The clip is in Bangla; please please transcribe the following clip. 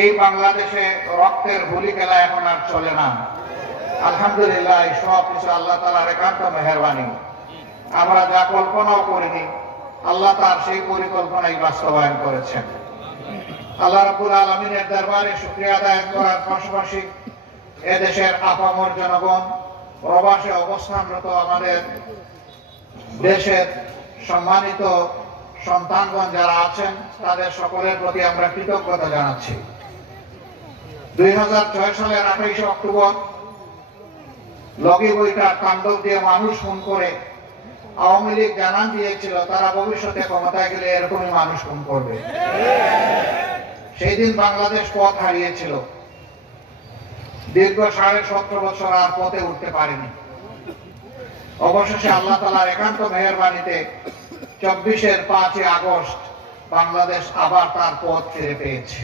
এই বাংলাদেশে রক্তের গুলি খেলা এখন আর চলে না। আলহামদুলিল্লাহ, সব কিছু আল্লাহ তাআলার একান্ত মেহেরবানি। আমরা যা কল্পনাও করিনি, আল্লাহ তার সেই পরিকল্পনাই বাস্তবায়ন করেছেন। আল্লাহ রাব্বুল আলামিনের দরবারে শুকরিয়া আদায় করার পাশাপাশি এদেশের আপামর জনগণ, প্রবাসে অবস্থানরত আমাদের দেশের সম্মানিত সন্তানগণ যারা আছেন, তাদের সকলের প্রতি আমরা কৃতজ্ঞতা জানাচ্ছি। 2006 সালের 28 অক্টোবর লগি বইটার তাণ্ডব দিয়ে মানুষ খুন করে আওয়ামী লীগ জানান দিয়েছিল তারা ভবিষ্যতে ক্ষমতায় গেলে এরকমই মানুষ খুন করবে। সেই দিন বাংলাদেশ পথ হারিয়েছিল, দীর্ঘ 17.5 বছর আর পথে উঠতে পারেনি। অবশেষে আল্লাহ তাআলার একান্ত মেহেরবানিতে 24-এর 5 আগস্ট বাংলাদেশ আবার তার পথ ফিরে পেয়েছে।